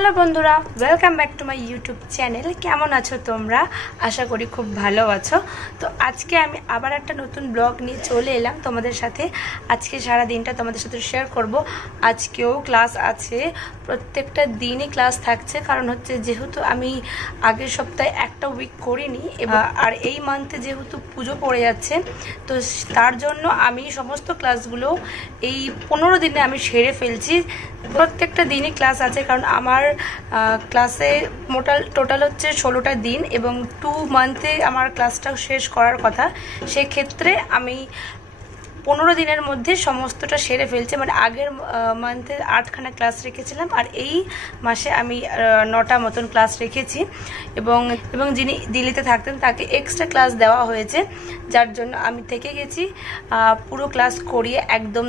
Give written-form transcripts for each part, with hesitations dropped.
Hello বন্ধুরা, welcome back to my YouTube channel. কেমন আছো তোমরা? আশা করি খুব ভালো আছো। তো আজকে আমি আবার একটা নতুন ব্লগ নিয়ে চলে এলাম তোমাদের সাথে। আজকে সারা দিনটা তোমাদের সাথে শেয়ার করব। আজকেও ক্লাস আছে, প্রত্যেকটা দিনই ক্লাস থাকছে, কারণ হচ্ছে যেহেতু আমি আগের সপ্তাহে একটা উইক করিনি আর এই মান্থে যেহেতু পুজো পড়ে যাচ্ছে, তো তার জন্য আমি সমস্ত ক্লাসগুলো এই 15 দিনে আমি সেরে ফেলছি। প্রত্যেকটা দিনই ক্লাস আছে, কারণ আমার ক্লাসে টোটাল হচ্ছে 16টা দিন এবং 2 মান্থে আমার ক্লাসটা শেষ করার কথা। সেক্ষেত্রে আমি 15 দিনের মধ্যে সমস্তটা সেরে ফেলছি। মানে আগের মান্থে 8খানা ক্লাস রেখেছিলাম আর এই মাসে আমি 9টা মতন ক্লাস রেখেছি এবং যিনি দিল্লিতে থাকতেন তাকে এক্সট্রা ক্লাস দেওয়া হয়েছে, যার জন্য আমি থেকে গেছি। পুরো ক্লাস করিয়ে একদম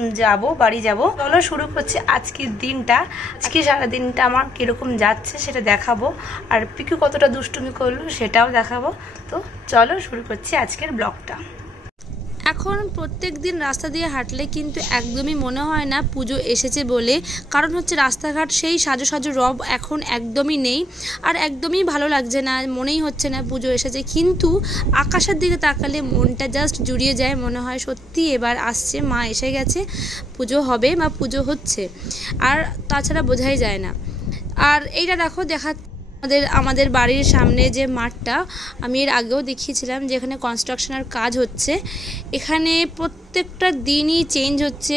বাড়ি যাব। চলো শুরু করছি আজকের দিনটা। আজকে সারা দিনটা আমার কীরকম যাচ্ছে সেটা দেখাবো, আর পিকু কতটা দুষ্টুমি করলো সেটাও দেখাবো। তো চলো শুরু করছি আজকের ব্লগটা। এখন প্রত্যেক দিন রাস্তা দিয়ে হাঁটলে কিন্তু একদমই মনে হয় না পুজো এসেছে বলে, কারণ হচ্ছে রাস্তাঘাট সেই সাজো সাজো রব এখন একদমই নেই আর একদমই ভালো লাগছে না, মনেই হচ্ছে না পুজো এসেছে। কিন্তু আকাশের দিকে তাকালে মনটা জাস্ট জুড়িয়ে যায়, মনে হয় সত্যি এবার আসছে, মা এসে গেছে, পুজো হবে বা পুজো হচ্ছে, আর তাছাড়া বোঝাই যায় না। আর এইটা দেখো আমাদের বাড়ির সামনে যে মাঠটা, আমি এর আগেও দেখিয়েছিলাম যে এখানে কনস্ট্রাকশনের কাজ হচ্ছে। এখানে প্রত্যেকটা দিনই চেঞ্জ হচ্ছে,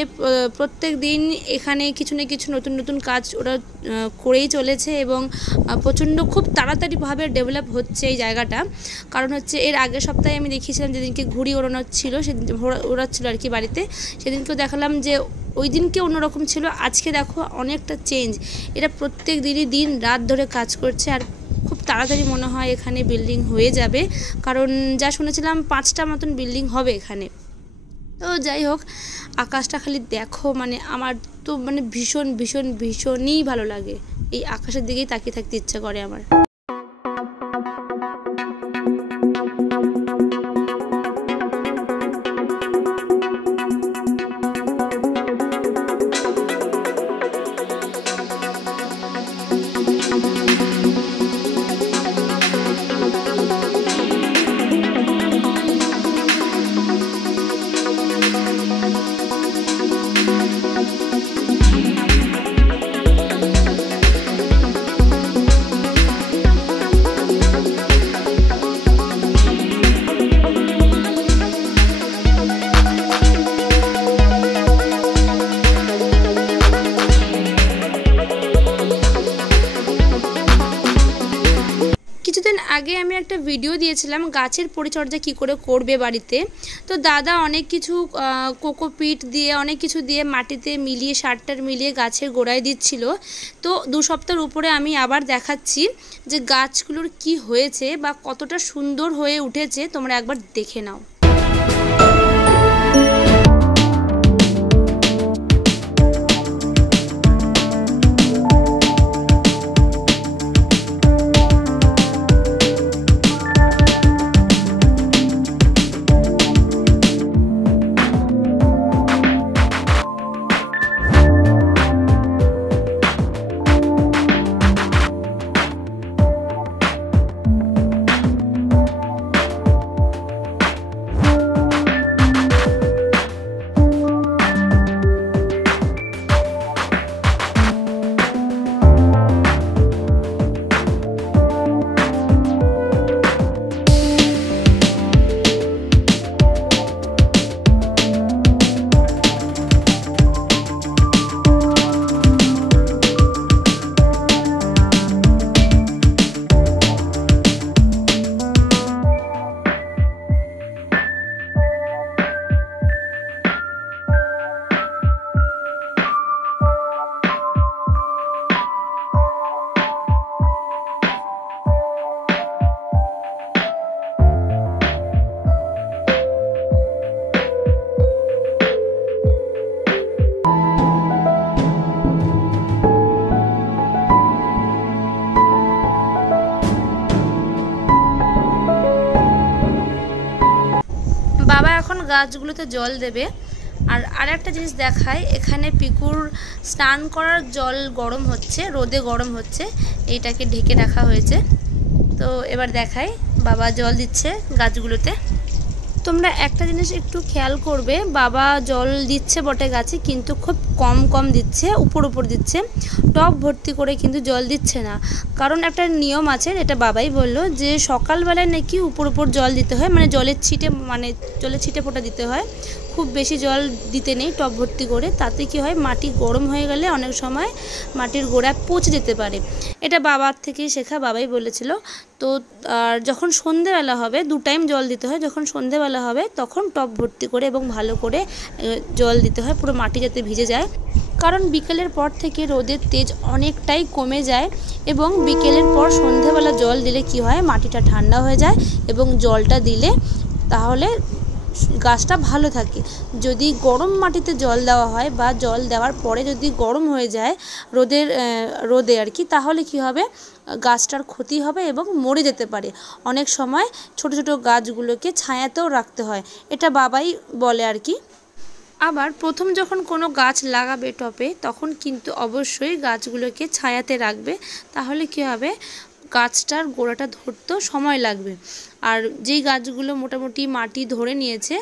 প্রত্যেক দিন এখানে কিছু না কিছু নতুন নতুন কাজ ওরা করেই চলেছে এবং প্রচণ্ড খুব তাড়াতাড়িভাবে ডেভেলপ হচ্ছে এই জায়গাটা। কারণ হচ্ছে এর আগের সপ্তাহে আমি দেখিয়েছিলাম যেদিনকে ঘুড়ি ওড়াচ্ছিল, সেদিন ওড়াচ্ছিল আর কি বাড়িতে, সেদিনকেও দেখালাম যে ওই দিনকে অন্যরকম ছিল, আজকে দেখো অনেকটা চেঞ্জ। এটা প্রত্যেক দিনই দিন রাত ধরে কাজ করছে আর খুব তাড়াতাড়ি মনে হয় এখানে বিল্ডিং হয়ে যাবে, কারণ যা শুনেছিলাম 5টা মতন বিল্ডিং হবে এখানে। তো যাই হোক, আকাশটা খালি দেখো, মানে আমার তো মানে ভীষণ ভীষণ ভীষণই ভালো লাগে, এই আকাশের দিকেই তাকিয়ে থাকতে ইচ্ছা করে আমার। আগে আমি একটা ভিডিও দিয়েছিলাম গাছের পরিচর্যা কি করে করবে বাড়িতে। তো দাদা অনেক কিছু কোকোপিট দিয়ে অনেক কিছু দিয়ে মাটিতে মিলিয়ে সার মিলিয়ে গাছের গোড়ায় দিচ্ছিল। তো 2 সপ্তাহের উপরে আমি আবার দেখাচ্ছি যে গাছগুলোর কি হয়েছে বা কতটা সুন্দর হয়ে উঠেছে, তোমরা একবার দেখে নাও। বাবা এখন গাছগুলোতে জল দেবে আর একটা জিনিস দেখায়, এখানে পিকুর স্নান করার জল গরম হচ্ছে, রোদে গরম হচ্ছে, এইটাকে ঢেকে রাখা হয়েছে। তো এবার দেখাই, বাবা জল দিচ্ছে গাছগুলোতে। তোমরা একটা জিনিস একটু খেয়াল করবে, বাবা জল দিচ্ছে বটে গাছে, কিন্তু খুব কম কম দিচ্ছে, উপর দিচ্ছে, টব ভর্তি করে কিন্তু জল দিচ্ছে না। কারণ একটা নিয়ম আছে, এটা বাবাই বলল, যে সকালবেলায় নাকি উপর জল দিতে হয়, মানে জলের ছিটে ফোঁটা দিতে হয়। খুব বেশি জল দিতে নেই টব ভর্তি করে, তাতে কি হয়, মাটি গরম হয়ে গেলে অনেক সময় মাটির গোড়ায় পচে যেতে পারে। এটা বাবার থেকেই শেখা, বাবাই বলেছিল। তো আর যখন সন্ধেবেলা হবে, 2 টাইম জল দিতে হয়, যখন সন্ধেবেলা হবে তখন টব ভর্তি করে এবং ভালো করে জল দিতে হয়, পুরো মাটি যাতে ভিজে যায়। কারণ বিকেলের পর থেকে রোদের তেজ অনেকটাই কমে যায়, এবং বিকেলের পর সন্ধেবেলা জল দিলে কি হয়, মাটিটা ঠান্ডা হয়ে যায়, এবং জলটা দিলে তাহলে গাছটা ভালো থাকে। যদি গরম মাটিতে জল দেওয়া হয় বা জল দেওয়ার পরে যদি গরম হয়ে যায় রোদে আর কি, তাহলে কি হবে, গাছটার ক্ষতি হবে এবং মরে যেতে পারে। অনেক সময় ছোট ছোট গাছগুলোকে ছায়াতেও রাখতে হয়, এটা বাবাই বলে আর কি। আবার প্রথম যখন কোনো গাছ লাগাবে টবে, তখন কিন্তু অবশ্যই গাছগুলোকে ছায়াতে রাখবে, তাহলে কি হবে, গাছটার গোড়াটা ধরতেও সময় লাগবে। আর যেই গাছগুলো মোটামুটি মাটি ধরে নিয়েছে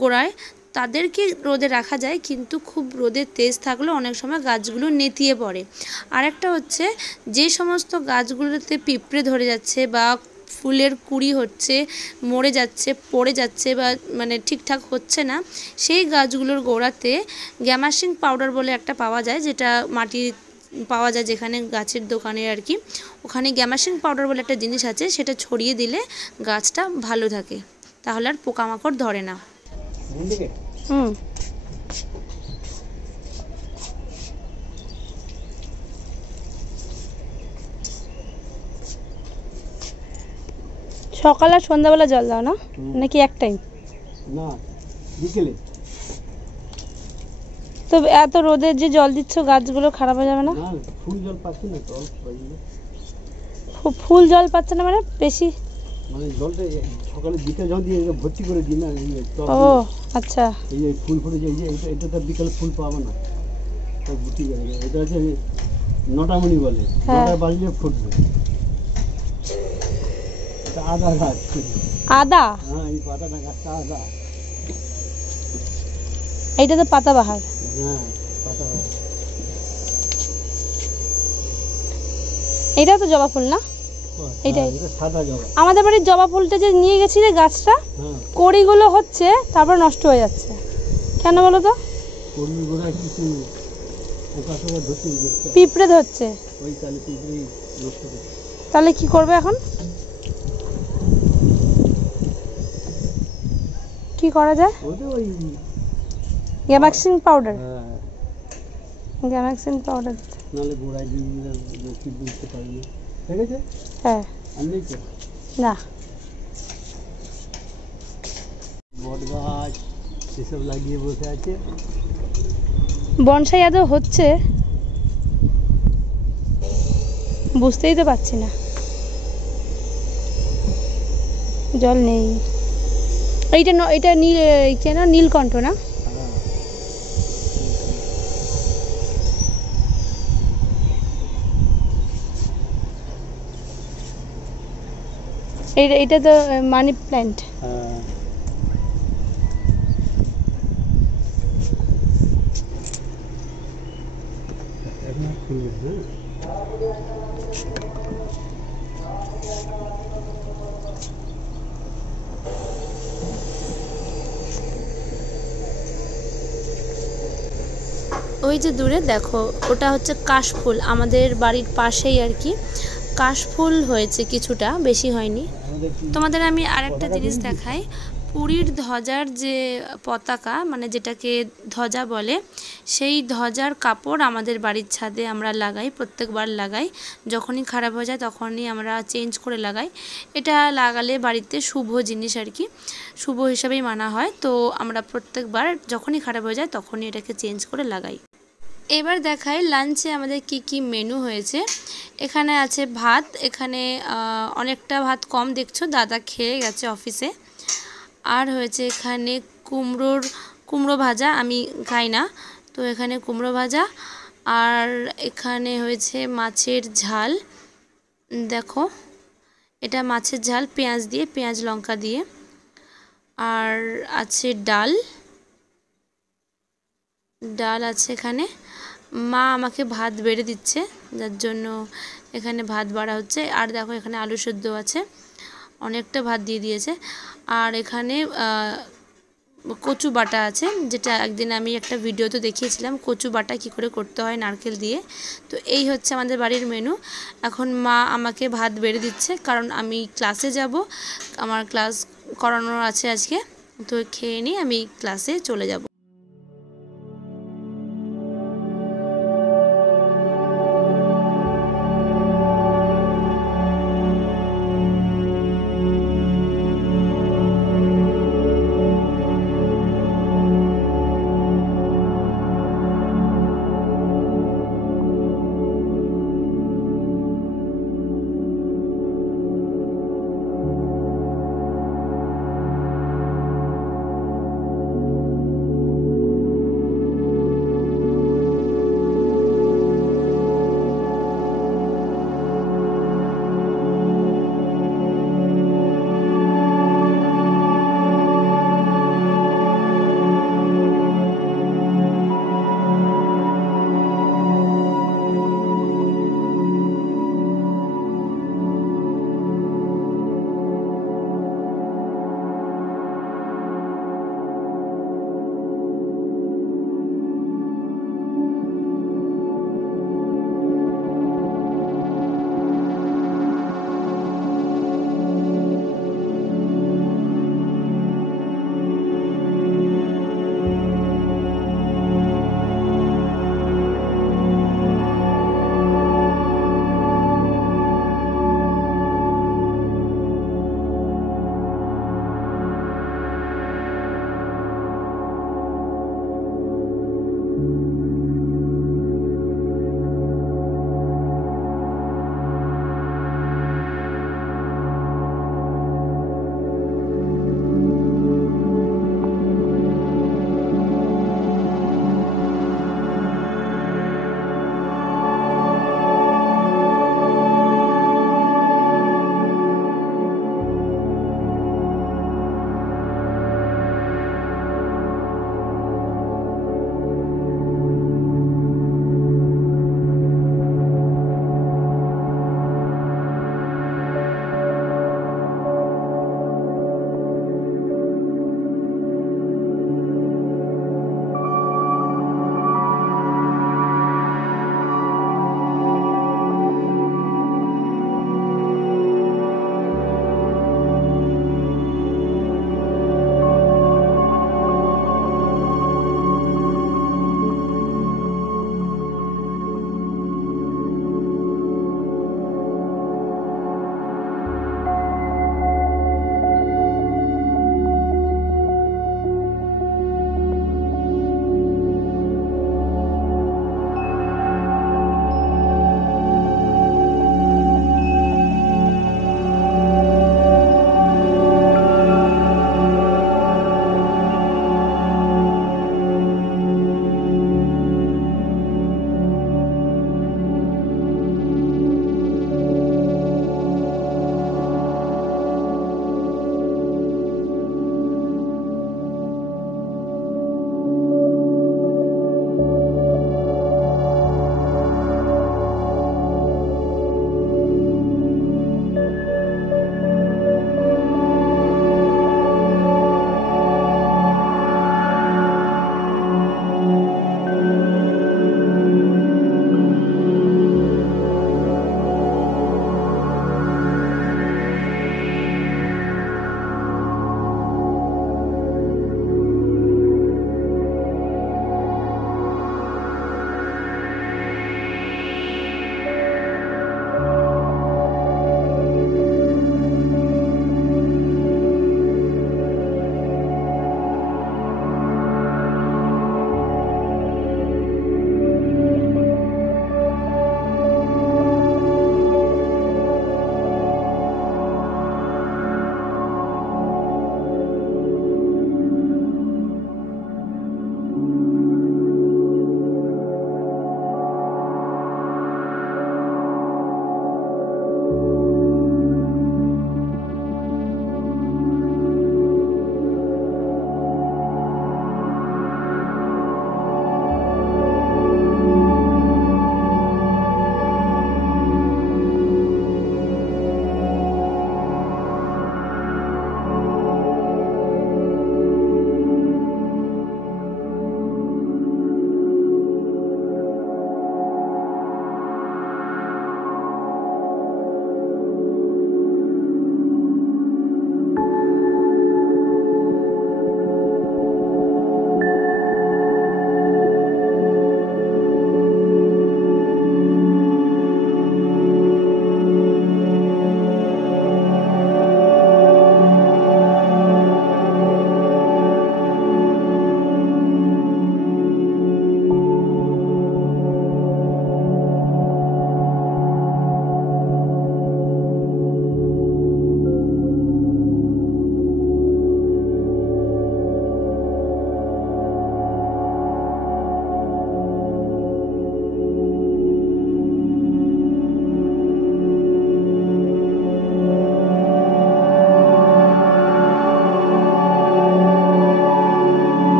গোড়ায়, তাদেরকে রোদে রাখা যায়, কিন্তু খুব রোদের তেজ থাকলেও অনেক সময় গাছগুলো নেতিয়ে পড়ে। আরেকটা হচ্ছে, যে সমস্ত গাছগুলোতে পিঁপড়ে ধরে যাচ্ছে বা ফুলের কুঁড়ি হচ্ছে, মরে যাচ্ছে, পড়ে যাচ্ছে, বা মানে ঠিকঠাক হচ্ছে না, সেই গাছগুলোর গোড়াতে গ্যামাক্সিন পাউডার বলে একটা পাওয়া যায়, যেটা মাটি পাওয়া যায় যেখানে গাছের দোকানে আর কি, ওখানে গ্যামাক্সিন পাউডার বলে একটা জিনিস আছে, সেটা ছড়িয়ে দিলে গাছটা ভালো থাকে, তাহলে আর পোকামাকড় ধরে না। সকাল আর সন্ধ্যাবেলা জল দাও না, নাকি এক টাইম? না, বিকেলে। তো এত রোদের যে জল দিচ্ছ, গাছগুলো খারাপ হয়ে যাবে না? না, ফুল জল পাচ্ছি না তো, ফুল জল পাচ্ছে না মানে বেশি, মানে জলটা সকালে বিকেল জল দিয়ে ভর্তি করে দিই না। ও আচ্ছা, এই ফুল ফুটে যায়, এটা তো বিকেলে ফুল পাবো না, ঠিক আছে। এটা হচ্ছে নটামণি বলে, 9টা বাজলে ফুটবে। এটা আদা গাছ। আদা? হ্যাঁ, এই পাতাটা গাছটা আদা। এইটা তো পাতাবাহার। হ্যাঁ, পাতাবাহার। এইটাও তো জবা ফুল না? এইটাই, এটা সাদা জবা। আমাদের বাড়ির জবা ফুলটা যে নিয়ে গেছিলে গাছটা, কড়িগুলো হচ্ছে, তারপর নষ্ট হয়ে যাচ্ছে, কেন বলো তো? কড়িগুলো কিছু পোকা টোকা ধরছে, পিঁপড়ে ধরছে, ওই তাহলে পিঁপড়ে নষ্ট করছে। তাহলে কি করবে এখন? কি করা যায়? ওই গ্যামাক্সিন পাউডার। হ্যাঁ, গ্যামাক্সিন পাউডার নাহলে গোড়ায় দিয়ে কি বুঝতে পারি না, ঠিক আছে? হ্যাঁ, আর নেই তো না। বট গাছ এসব লাগিয়ে বসে আছে। বনসাই আদৌ হচ্ছে? বুঝতেই তো পারছি না, জল নেই। এটা নীলকণ্ঠ না? এটা তো মানি প্ল্যান্ট। ওই যে দূরে দেখো, ওটা হচ্ছে কাশফুল, আমাদের বাড়ির পাশেই আর কি কাশফুল হয়েছে, কিছুটা, বেশি হয়নি। তোমাদের আমি আরেকটা জিনিস দেখাই, পুরীর ধ্বজার যে পতাকা, মানে যেটাকে ধ্বজা বলে, সেই ধ্বজার কাপড় আমাদের বাড়ির ছাদে আমরা লাগাই, প্রত্যেকবার লাগাই। যখনই খারাপ হয়ে যায় তখনই আমরা চেঞ্জ করে লাগাই। এটা লাগালে বাড়িতে শুভ জিনিস আর কি, শুভ হিসাবেই মানা হয়। তো আমরা প্রত্যেকবার যখনই খারাপ হয়ে যায় তখনই এটাকে চেঞ্জ করে লাগাই। এবার দেখাই লাঞ্চে আমাদের কি কি মেনু হয়েছে। এখানে আছে ভাত, এখানে অনেকটা ভাত কম দেখছো, দাদা খেয়ে গেছে অফিসে। আর হয়েছে এখানে কুমড়োর কুমড়ো ভাজা, আমি খাই না, তো এখানে কুমড়ো ভাজা, আর এখানে হয়েছে মাছের ঝাল। দেখো এটা মাছের ঝাল পেঁয়াজ দিয়ে, পেঁয়াজ লঙ্কা দিয়ে। আর আছে ডাল, ডাল আছে এখানে। মা আমাকে ভাত বেড়ে দিচ্ছে, যার জন্য এখানে ভাত বাড়া হচ্ছে। আর দেখো এখানে আলু সেদ্ধ আছে, অনেকটা ভাত দিয়ে দিয়েছে। আর এখানে কচু বাটা আছে, যেটা একদিন আমি একটা ভিডিওতে দেখিয়েছিলাম কচু বাটা কী করে করতে হয় নারকেল দিয়ে। তো এই হচ্ছে আমাদের বাড়ির মেনু। এখন মা আমাকে ভাত বেড়ে দিচ্ছে, কারণ আমি ক্লাসে যাব, আমার ক্লাস করানোর আছে আজকে। তো খেয়ে নিয়ে আমি ক্লাসে চলে যাব।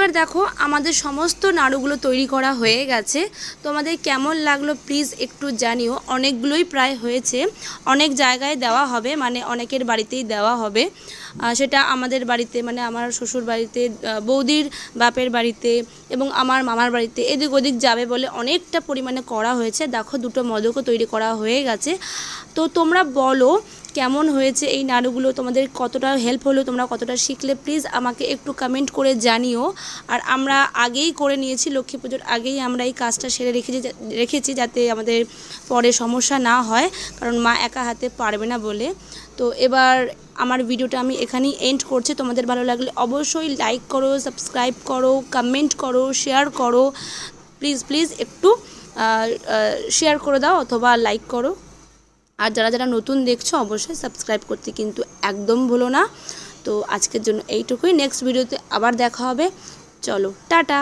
এবার দেখো আমাদের সমস্ত নাড়ুগুলো তৈরি করা হয়ে গেছে। তোমাদের কেমন লাগলো প্লিজ একটু জানিও। অনেকগুলোই প্রায় হয়েছে, অনেক জায়গায় দেওয়া হবে, মানে অনেকের বাড়িতেই দেওয়া হবে। সেটা আমাদের বাড়িতে মানে আমার শ্বশুর বাড়িতে, বৌদির বাপের বাড়িতে এবং আমার মামার বাড়িতে এদিক ওদিক যাবে বলে অনেকটা পরিমাণে করা হয়েছে। দেখো দুটো মোদকও তৈরি করা হয়ে গেছে। তো তোমরা বলো কেমন হয়েছে এই নাড়ুগুলো, তোমাদের কতটা হেল্প হলো, তোমরা কতটা শিখলে প্লিজ আমাকে একটু কমেন্ট করে জানিও। আর আমরা আগেই করে নিয়েছি, লক্ষ্মী পুজোর আগেই আমরা এই কাজটা সেরে রেখেছি যাতে আমাদের পরে সমস্যা না হয়, কারণ মা একা হাতে পারবে না বলে। তো এবার আমার ভিডিওটা আমি এখানেই এন্ড করছি। তোমাদের ভালো লাগলে অবশ্যই লাইক করো, সাবস্ক্রাইব করো, কমেন্ট করো, শেয়ার করো। প্লিজ একটু শেয়ার করে দাও অথবা লাইক করো। আর যারা যারা নতুন দেখছো অবশ্যই সাবস্ক্রাইব করতে কিন্তু একদম ভুলো না। তো আজকের জন্য এইটুকুই, নেক্সট ভিডিওতে আবার দেখা হবে। চলো টাটা।